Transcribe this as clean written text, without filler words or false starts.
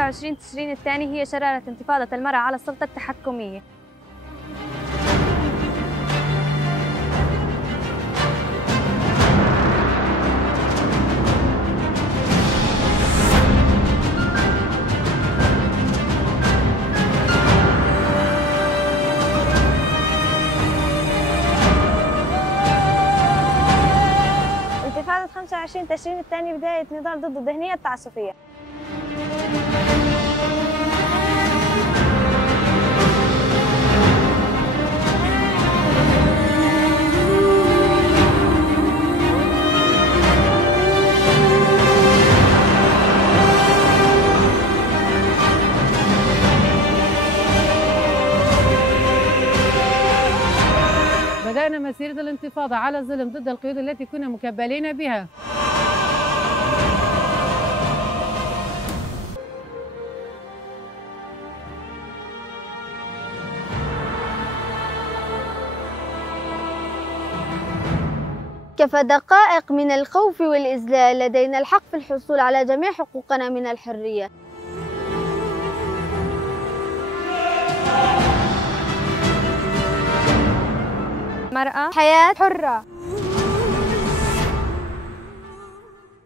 25 تشرين الثاني هي شرارة انتفاضة المرأة على السلطة التحكمية. انتفاضة 25 تشرين الثاني بداية نضال ضد الذهنية التعسفية. بدأنا مسيرة الانتفاضة على الظلم ضد القيود التي كنا مكبلين بها. كفى دقائق من الخوف والإذلال، لدينا الحق في الحصول على جميع حقوقنا من الحرية. مرأة، حياة، حرة.